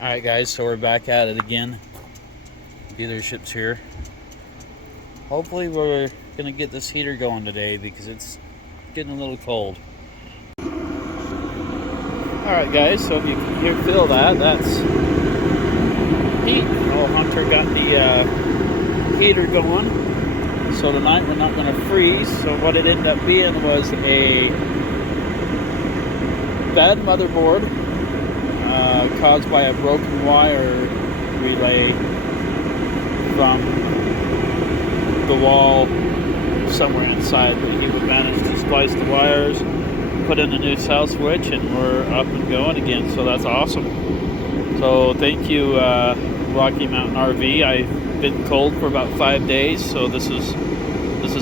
Alright guys, so we're back at it again. Dealership's here. Hopefully we're gonna get this heater going today because it's getting a little cold. Alright guys, so if you can feel that, that's heat. Oh, Hunter got the heater going. So tonight we're not gonna freeze. So what it ended up being was a bad motherboard caused by a broken wire relay from the wall somewhere inside, but he would manage to splice the wires, put in a new cell switch, and we're up and going again. So that's awesome. So thank you, Rocky Mountain RV. I've been cold for about 5 days, so this is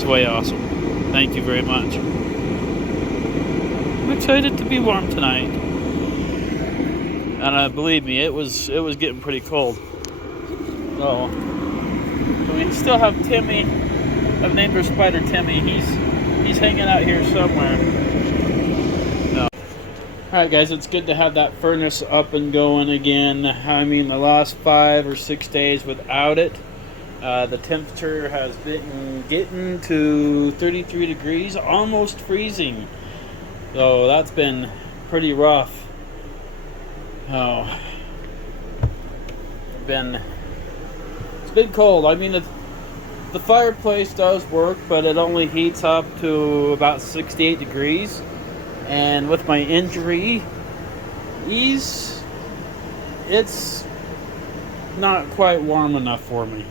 way awesome. Thank you very much. I'm excited to be warm tonight, and believe me, it was getting pretty cold. So we still have Timmy. I've named her Spider Timmy. He's hanging out here somewhere. No. Alright guys, it's good to have that furnace up and going again. I mean, the last 5 or 6 days without it, the temperature has been getting to 33 degrees, almost freezing. So that's been pretty rough. Oh, it's been cold. I mean, the fireplace does work, but it only heats up to about 68 degrees. And with my injury, it's not quite warm enough for me.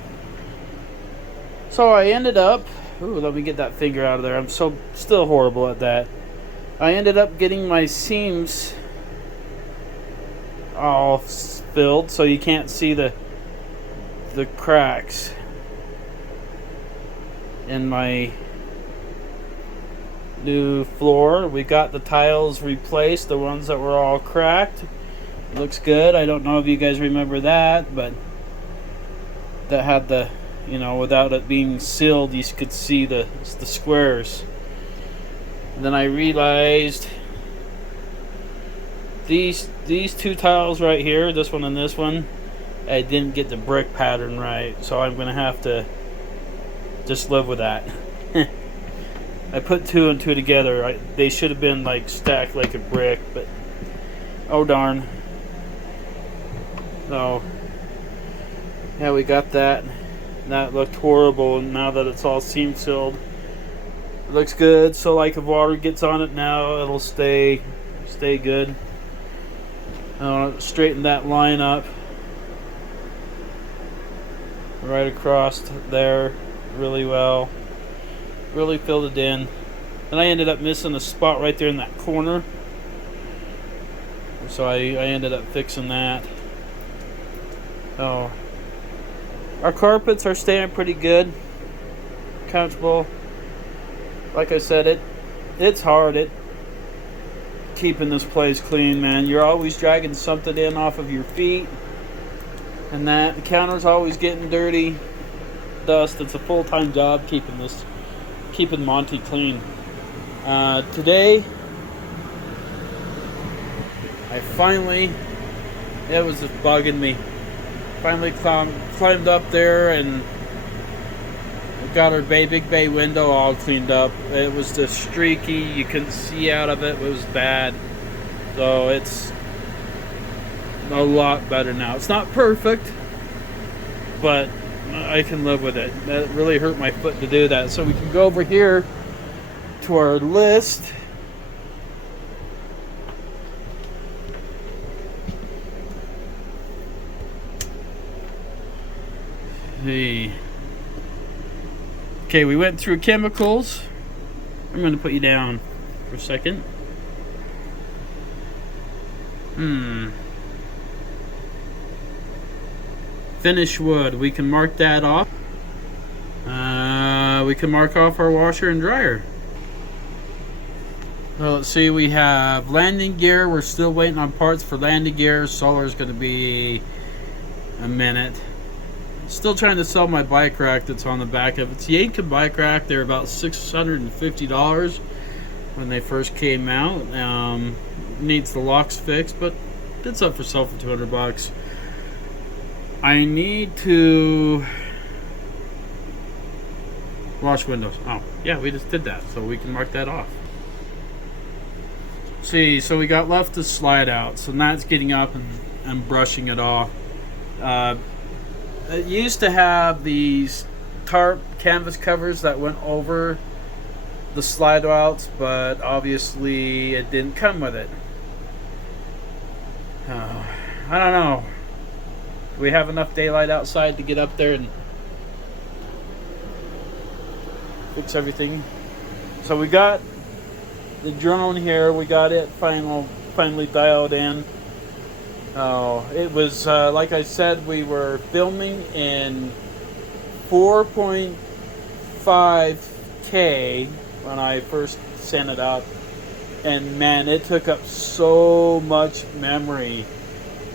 So I ended up, let me get that finger out of there. I'm still horrible at that. I ended up getting my seams all filled so you can't see the cracks in my new floor. We got the tiles replaced, the ones that were all cracked. It looks good. I don't know if you guys remember that, but that had the, without it being sealed, you could see the squares. And then I realized these 2 tiles right here, this one and this one, I didn't get the brick pattern right, so I'm gonna have to just live with that. I put 2 and 2 together. They should have been like stacked like a brick, but oh darn. So yeah, we got that. That looked horrible, and now that it's all seam sealed, it looks good. So like if water gets on it now, it'll stay good. I'll straighten that line up right across there really well. Really filled it in. And I ended up missing a spot right there in that corner, so I ended up fixing that. Oh, our carpets are staying pretty good, comfortable. Like I said, it's hard keeping this place clean, man. You're always dragging something in off of your feet, and the counter's always getting dirty, dust. It's a full-time job keeping Monty clean. Today, it was just bugging me. Finally climbed up there and got our big bay window all cleaned up. It was just streaky. You couldn't see out of it. It was bad. So it's a lot better now. It's not perfect, but I can live with it. That really hurt my foot to do that. So we can go over here to our list. Hey. Okay, we went through chemicals. I'm going to put you down for a second. Finish wood. We can mark that off. We can mark off our washer and dryer. So let's see, we have landing gear. We're still waiting on parts for landing gear. Solar is going to be a minute. Still trying to sell my bike rack that's on the back of it. It's a Yankton bike rack. They're about $650 when they first came out. Needs the locks fixed, but Did sell for $200. I need to wash windows. Oh, yeah, we just did that, so we can mark that off. See, so we got left to slide out, so now it's getting up and brushing it off. It used to have these tarp canvas covers that went over the slide outs, but obviously it didn't come with it. I don't know. Do we have enough daylight outside to get up there and fix everything? So we got the drone here. We got it finally dialed in. It was like I said, we were filming in 4.5K when I first sent it up, and man, it took up so much memory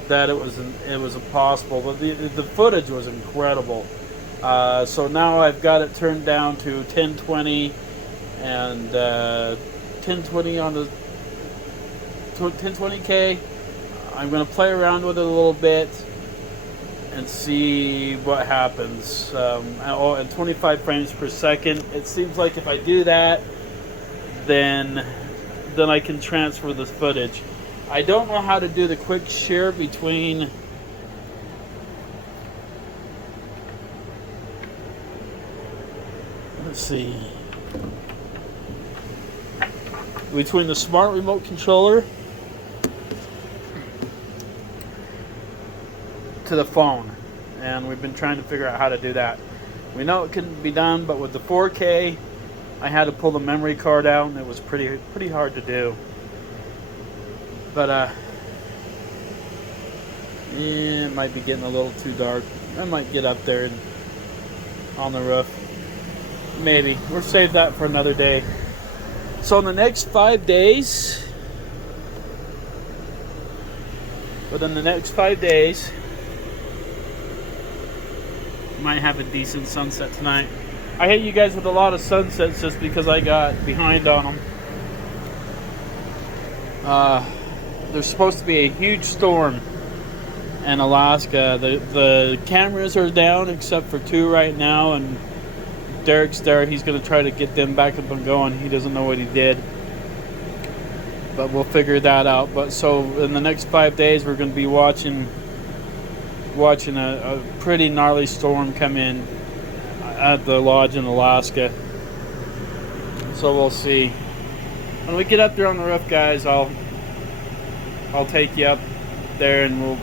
that it was impossible. But the footage was incredible. So now I've got it turned down to 1020 and 1020 on the 1020K. I'm going to play around with it a little bit and see what happens. At 25 frames per second, it seems like if I do that, then I can transfer this footage. I don't know how to do the quick share between between the smart remote controller to the phone, and we've been trying to figure out how to do that. We know it can be done, but with the 4K, I had to pull the memory card out, and it was pretty hard to do. But it might be getting a little too dark. I might get up there and on the roof. Maybe. We'll save that for another day. So in the next 5 days, within the next 5 days, might have a decent sunset tonight. I hit you guys with a lot of sunsets just because I got behind on them. There's supposed to be a huge storm in Alaska. The cameras are down except for 2 right now, and Derek's there. He's going to try to get them back up and going. He doesn't know what he did, but we'll figure that out. But so in the next 5 days, we're going to be watching a pretty gnarly storm come in at the lodge in Alaska. So we'll see. When we get up there on the roof, guys, I'll take you up there, and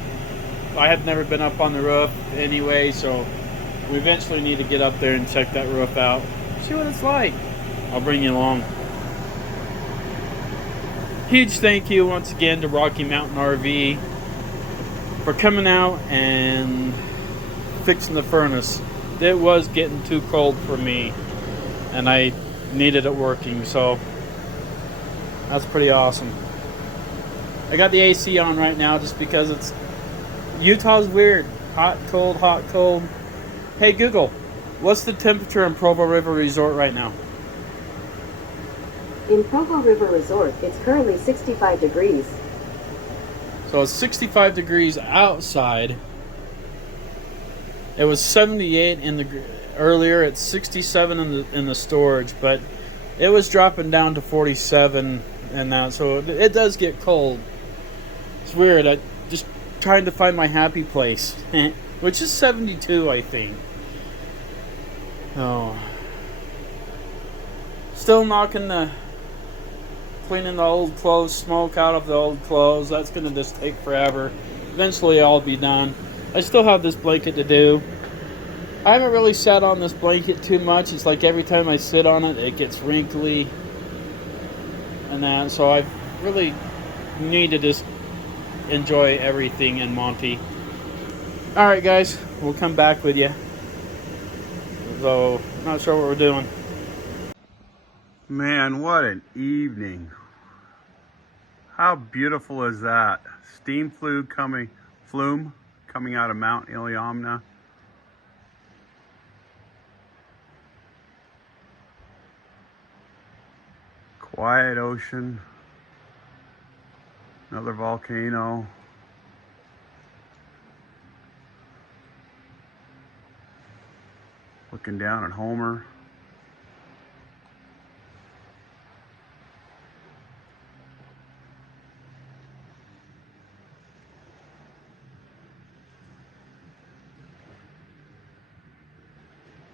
I have never been up on the roof anyway, so we eventually need to get up there and check that roof out. See what it's like. I'll bring you along. Huge thank you once again to Rocky Mountain RV for coming out and fixing the furnace. It was getting too cold for me, and I needed it working, so that's pretty awesome. I got the AC on right now just because Utah's weird. Hot, cold, hot, cold. Hey Google, what's the temperature in Provo River Resort right now? In Provo River Resort, it's currently 65 degrees. So it's 65 degrees outside. It was 78 earlier. It's 67 in the storage, but it was dropping down to 47 and now, so it does get cold. It's weird. I just trying to find my happy place, which is 72, I think. Oh, still cleaning the old clothes, smoke out of the old clothes. That's gonna just take forever. Eventually, I'll be done. I still have this blanket to do. I haven't really sat on this blanket too much. It's like every time I sit on it, it gets wrinkly and that. So I really need to just enjoy everything in Monty. All right, guys, we'll come back with you. So, not sure what we're doing. Man, what an evening. How beautiful is that? Steam flume coming out of Mount Iliamna. Quiet ocean. Another volcano. Looking down at Homer.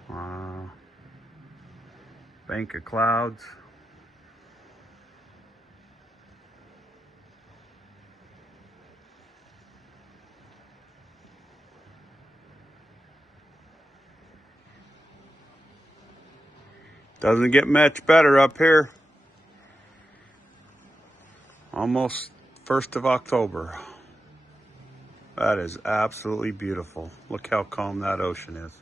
Wow. Bank of clouds. Doesn't get much better up here. Almost 1st of October. That is absolutely beautiful. Look how calm that ocean is.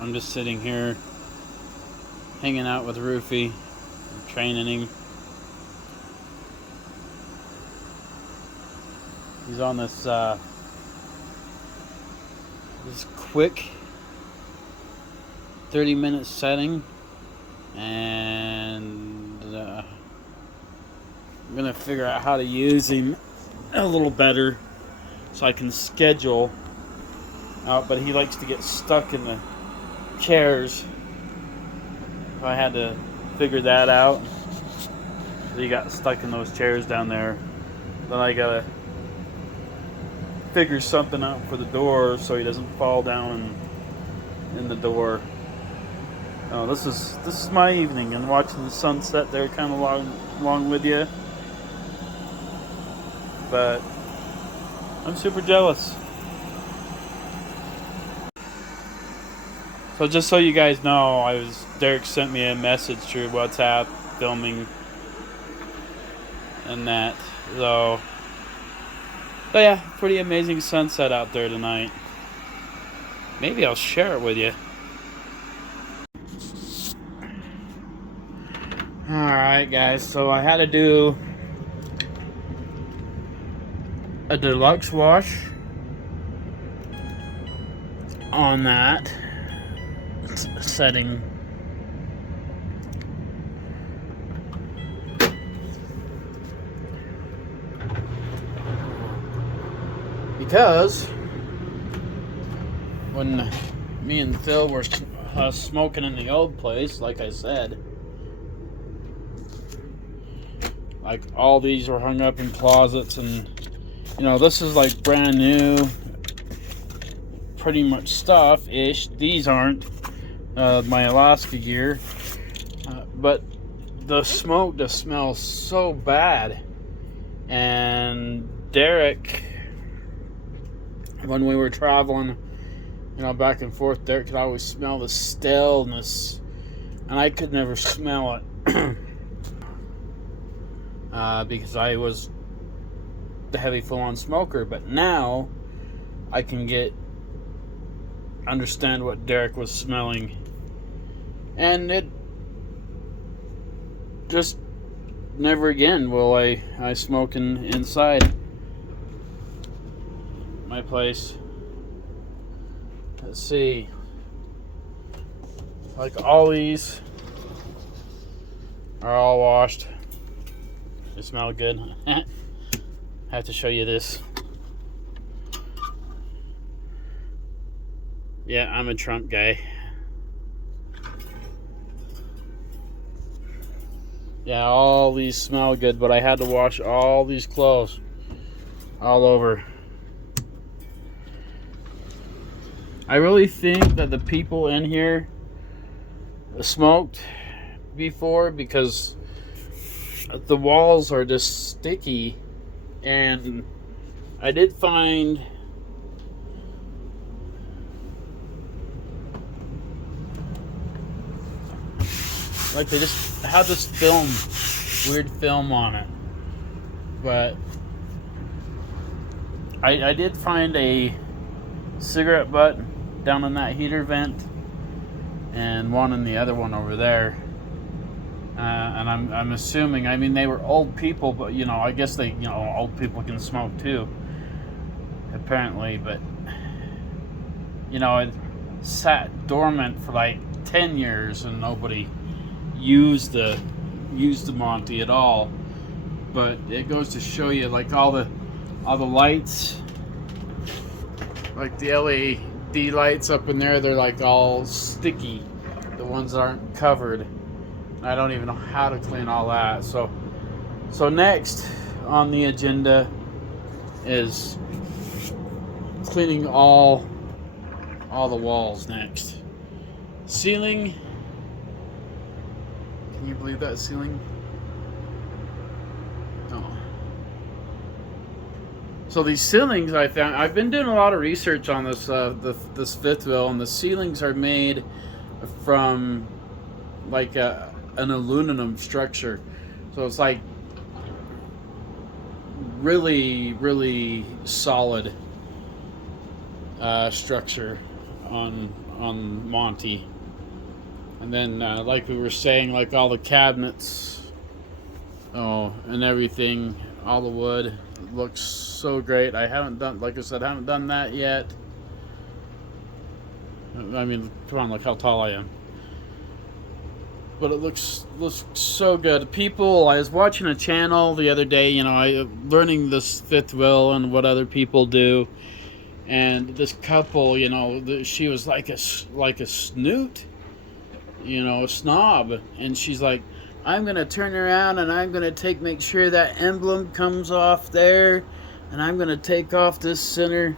I'm just sitting here hanging out with Rufy, training him. He's on this quick 30-minute setting, and I'm gonna figure out how to use him a little better so I can schedule out. But he likes to get stuck in the chairs. If I had to figure that out, he got stuck in those chairs down there, then I gotta figure something out for the door so he doesn't fall down in the door. Oh, this is my evening, and watching the sunset there kind of along with you. But I'm super jealous. So just so you guys know, Derek sent me a message through WhatsApp filming and that. So yeah, pretty amazing sunset out there tonight. Maybe I'll share it with you. Alright guys, so I had to do a deluxe wash on that setting. Because when me and Phil were smoking in the old place, like I said, like all these were hung up in closets, and you know, this is like brand new, pretty much stuff-ish. These aren't my Alaska gear, but the smoke just smells so bad. And Derek, when we were traveling, you know, back and forth, Derek could always smell the stillness, and I could never smell it because I was the heavy full-on smoker. But now I can understand what Derek was smelling, and it just never again will I smoke inside my place. Let's see, like all these are all washed. They smell good. I have to show you this. Yeah, I'm a Trump guy. Yeah, all these smell good, but I had to wash all these clothes all over. I really think that the people in here smoked before, because the walls are just sticky, and I did find like they just had this weird film on it. But I did find a cigarette butt down in that heater vent, and one in the other one over there. And I'm assuming, I mean, they were old people, but you know, I guess old people can smoke too, apparently. But you know, sat dormant for like 10 years and nobody used the Monty at all. But it goes to show you, like, all the lights, like the LED lights up in there, they're like all sticky, the ones that aren't covered. I don't even know how to clean all that. So next on the agenda is cleaning all the walls next. Ceiling. Can you believe that ceiling? Oh. So these ceilings, I found, I've been doing a lot of research on this this fifth wheel, and the ceilings are made from like an aluminum structure. So it's like really solid structure on Monty. And then like we were saying, like all the cabinets, and everything, all the wood looks so great. I haven't done, like I said, I haven't done that yet. I mean, come on, look how tall I am. But it looks so good. People, I was watching a channel the other day, learning this fifth wheel and what other people do. And this couple, she was like a snoot, a snob. And she's like, I'm going to turn around and I'm going to make sure that emblem comes off there. And I'm going to take off this center,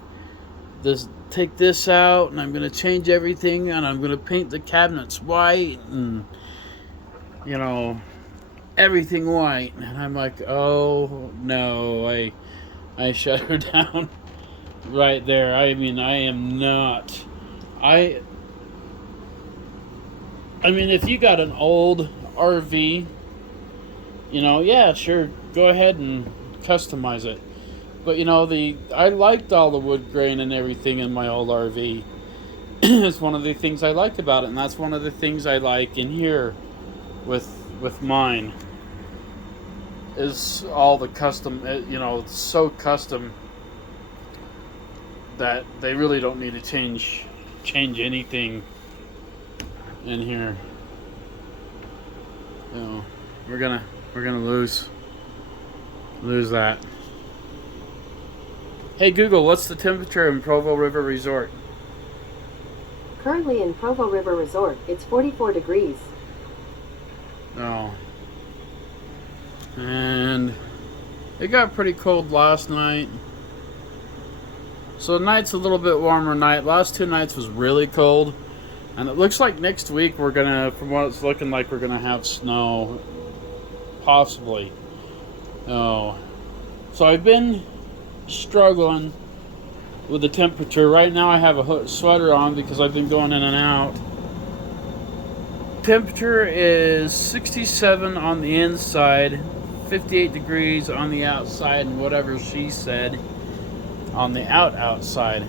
take this out, and I'm going to change everything, and I'm going to paint the cabinets white, and, everything white. And I'm like, oh, no, I shut her down right there. I mean, I am not. I mean, if you got an old RV, yeah, sure, go ahead and customize it. But I liked all the wood grain and everything in my old RV. It's one of the things I liked about it, and that's one of the things I like in here with mine. Is all the custom, it's so custom that they really don't need to change anything in here. We're gonna lose that. Hey Google, what's the temperature in Provo River Resort? Currently in Provo River Resort, it's 44 degrees. Oh. And it got pretty cold last night. So tonight's a little bit warmer night. Last 2 nights was really cold. And it looks like next week we're gonna, from what it's looking like, we're gonna have snow. Possibly. Oh. So I've been struggling with the temperature. Right now I have a sweater on because I've been going in and out. Temperature is 67 on the inside, 58 degrees on the outside, and whatever she said on the outside.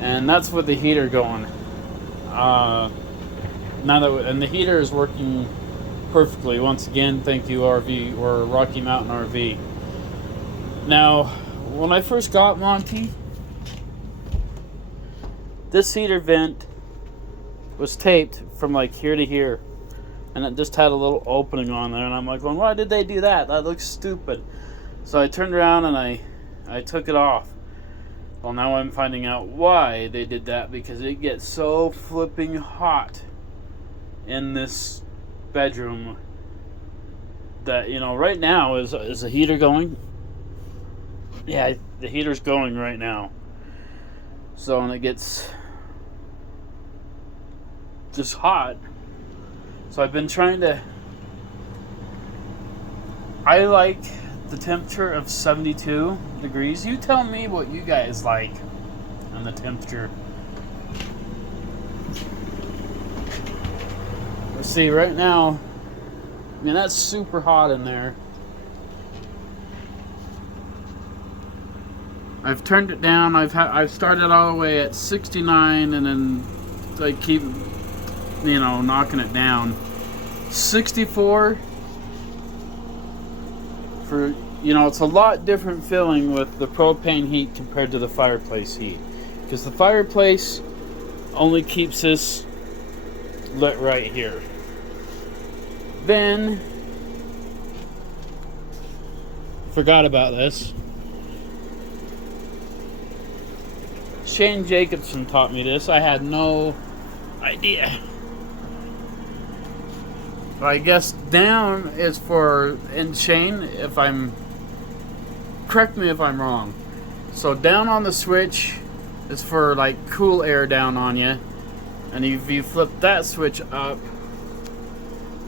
And that's with the heater going. And the heater is working perfectly. Once again, thank you RV, or Rocky Mountain RV. Now, when I first got Monty, this heater vent was taped from like here to here, and it just had a little opening on there, and I'm like, well, why did they do that? That looks stupid. So I turned around and I took it off. Well, now I'm finding out why they did that, because it gets so flipping hot in this bedroom that, right now is the heater going? Yeah, the heater's going right now. So, and it gets just hot. So I've been trying to, I like the temperature of 72 degrees. You tell me what you guys like on the temperature. Let's see, right now, I mean, that's super hot in there. I've turned it down. I've started all the way at 69, and then I keep, knocking it down. 64 for, it's a lot different feeling with the propane heat compared to the fireplace heat, because the fireplace only keeps this lit right here. Then, forgot about this. Shane Jacobson taught me this. I had no idea. I guess down is for, and Shane, correct me if I'm wrong. So down on the switch is for like cool air down on you. And if you flip that switch up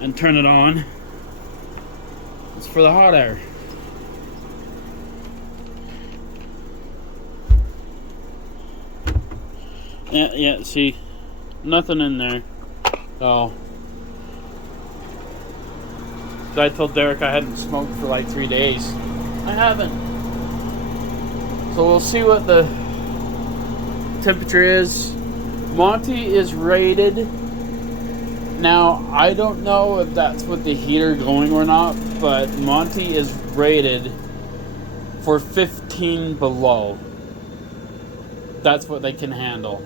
and turn it on, it's for the hot air. Yeah, see, nothing in there. Oh. So I told Derek I hadn't smoked for like 3 days. I haven't. So we'll see what the temperature is. Monty is rated. Now, I don't know if that's with the heater going or not, but Monty is rated for 15 below. That's what they can handle.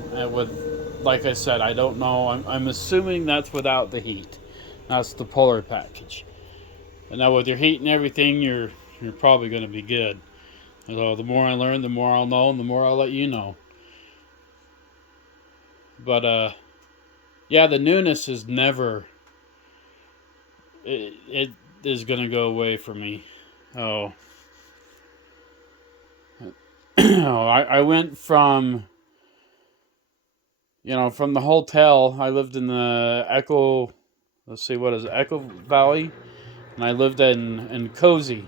Like I said, I don't know. I'm assuming that's without the heat. That's the polar package. And now with your heat and everything, you're probably going to be good. So the more I learn, the more I'll know, and the more I'll let you know. But yeah, the newness is never. It is going to go away for me. Oh. I went from, from the hotel. I lived in the Echo. Let's see, what is it? Echo Valley, and I lived in Cozy.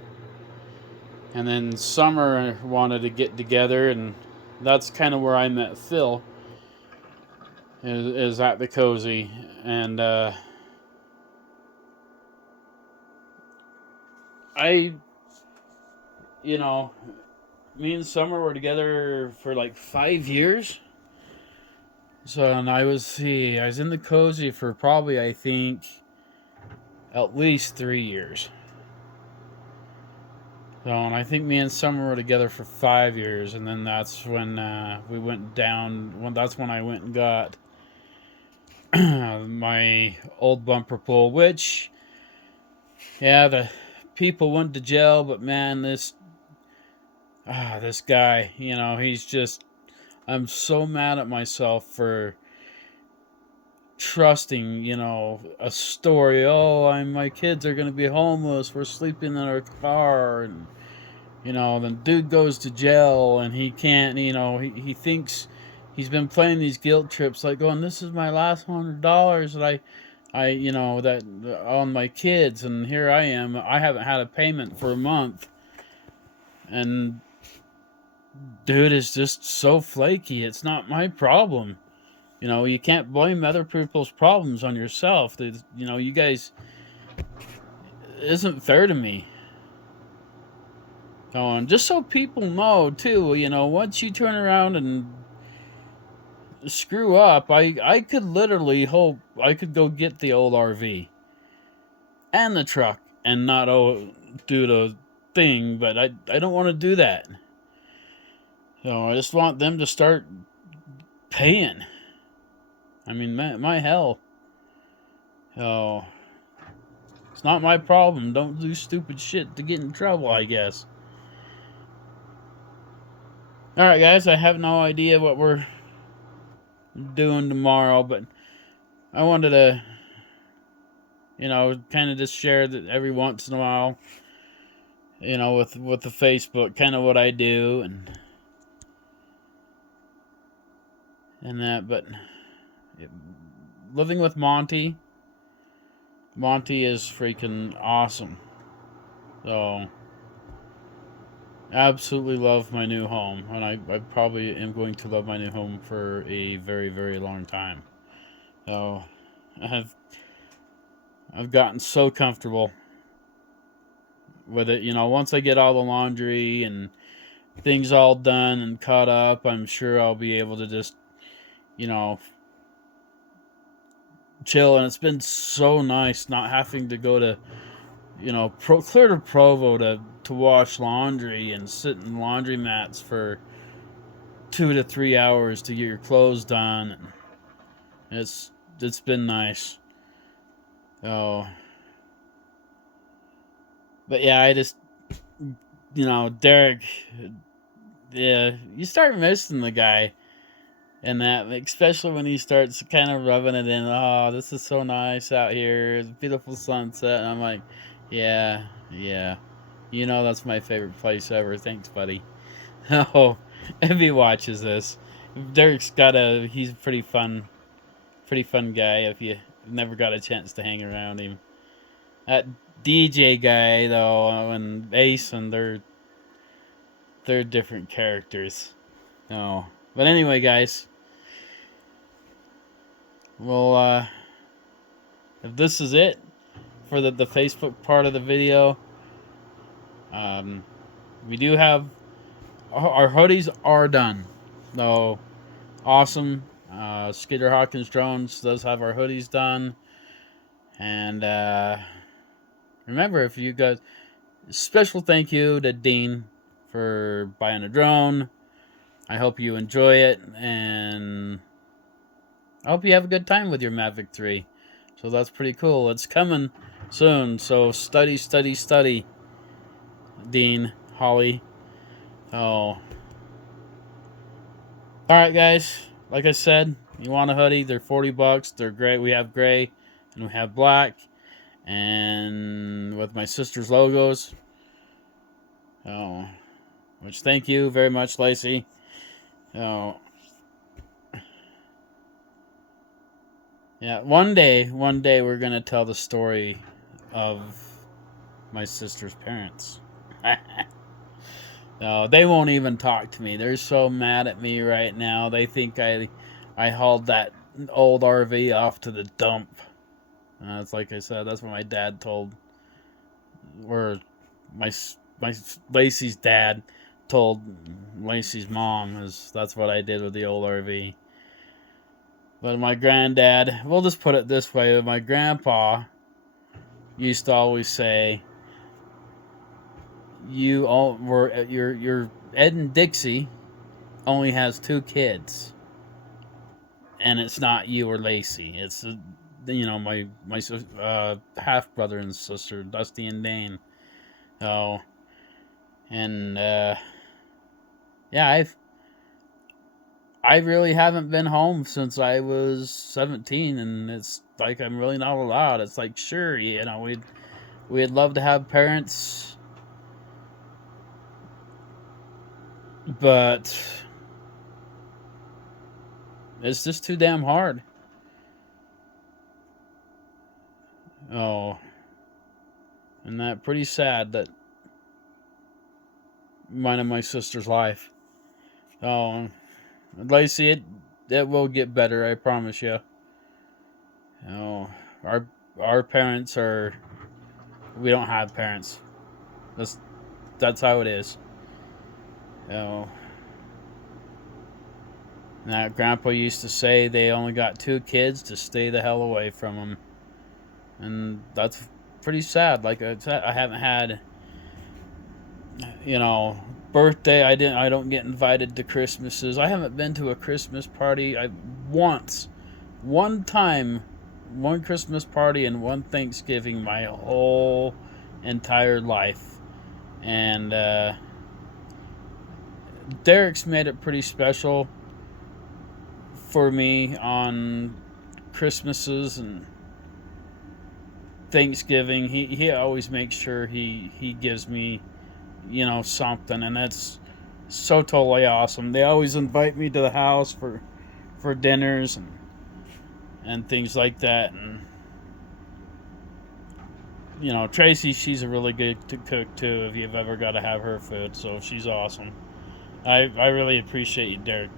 And then Summer wanted to get together, and that's kind of where I met Phil. Is at the Cozy, and me and Summer were together for like 5 years. So, and I was in the Cozy for probably, I think, at least 3 years. So, and I think me and Summer were together for 5 years, and then that's when we went down. That's when I went and got my old bumper pull, which, yeah, the people went to jail, but man, this guy, he's just, I'm so mad at myself for trusting, a story. Oh, my kids are going to be homeless. We're sleeping in our car. And, then dude goes to jail and he can't, he thinks he's been playing these guilt trips, like going, this is my last $100 that that on my kids. And here I am. I haven't had a payment for a month. And dude is just so flaky. It's not my problem. You can't blame other people's problems on yourself. You guys, it isn't fair to me. And just so people know, too, once you turn around and screw up, I could literally hope I could go get the old RV and the truck and not do the thing, but I don't want to do that. So I just want them to start paying. I mean, my hell. So, it's not my problem. Don't do stupid shit to get in trouble, I guess. Alright, guys, I have no idea what we're doing tomorrow, but I wanted to, kind of just share that every once in a while, with the Facebook, kind of what I do and that, but living with Monty is freaking awesome. So, absolutely love my new home, and I probably am going to love my new home for a very, very long time. So, I've gotten so comfortable with it. Once I get all the laundry and things all done and caught up, I'm sure I'll be able to just, chill. And it's been so nice not having to go to, clear to Provo to wash laundry and sit in laundry mats for 2 to 3 hours to get your clothes done. It's been nice. Oh, but yeah, I just, Derek. Yeah, you start missing the guy, and that, especially when he starts kind of rubbing it in. Oh, this is so nice out here. It's a beautiful sunset, and I'm like, yeah, yeah. That's my favorite place ever. Thanks, buddy. Oh, if he watches this, he's a pretty fun guy. If you never got a chance to hang around him, that DJ guy though, and Ace, and they're different characters. Oh, but anyway, guys, well, if this is it for the Facebook part of the video, um, we do have our hoodies are done. So awesome. Skeeter Hawkins Drones does have our hoodies done. And remember, if you guys, special thank you to Dean for buying a drone. I hope you enjoy it, and I hope you have a good time with your Mavic 3. So that's pretty cool. It's coming soon. So study, study, study, Dean, Holly. Oh. Alright, guys. Like I said, you want a hoodie, they're $40. They're great. We have gray and we have black. And with my sister's logos. Oh. Which, thank you very much, Lacey. Oh. Yeah, one day we're going to tell the story of my sister's parents. No, they won't even talk to me. They're so mad at me right now. They think I hauled that old RV off to the dump. It's like I said, that's what my dad told, or my Lacey's dad told Lacey's mom, is that's what I did with the old RV. But my granddad, we'll just put it this way, my grandpa used to always say, your Ed and Dixie only has 2 kids, and it's not you or Lacey. It's my half brother and sister, Dusty and Dane. Oh, and yeah, I really haven't been home since I was 17, and it's like I'm really not allowed. It's like, sure, we'd love to have parents, but it's just too damn hard. Oh, and that pretty sad that mine and my sister's life. Oh, Lacey, it will get better, I promise you. Oh, our parents are, we don't have parents. That's how it is. Oh. Now, Grandpa used to say they only got 2 kids to stay the hell away from them, and that's pretty sad. Like I said, I haven't had, birthday. I don't get invited to Christmases. I haven't been to a Christmas party. One time, one Christmas party and one Thanksgiving my whole entire life, and Derek's made it pretty special for me on Christmases and Thanksgiving. He always makes sure he gives me, something, and that's so totally awesome. They always invite me to the house for dinners and things like that. And Tracy, she's a really good cook too, if you've ever got to have her food. So she's awesome. I really appreciate you, Derek,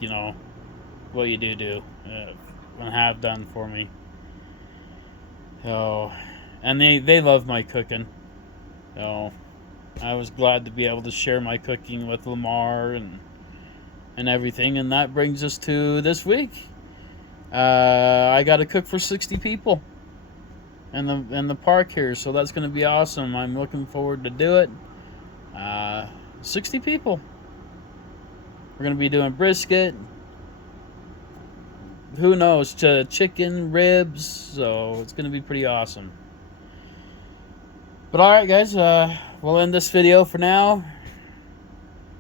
what you do and have done for me. So, and they love my cooking. So I was glad to be able to share my cooking with Lamar and everything. And that brings us to this week. I got to cook for 60 people in the park here, so that's going to be awesome. I'm looking forward to do it. 60 people. We're going to be doing brisket, who knows, to chicken, ribs. So it's going to be pretty awesome. But alright guys, we'll end this video for now.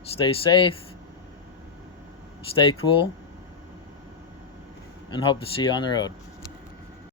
Stay safe, stay cool, and hope to see you on the road.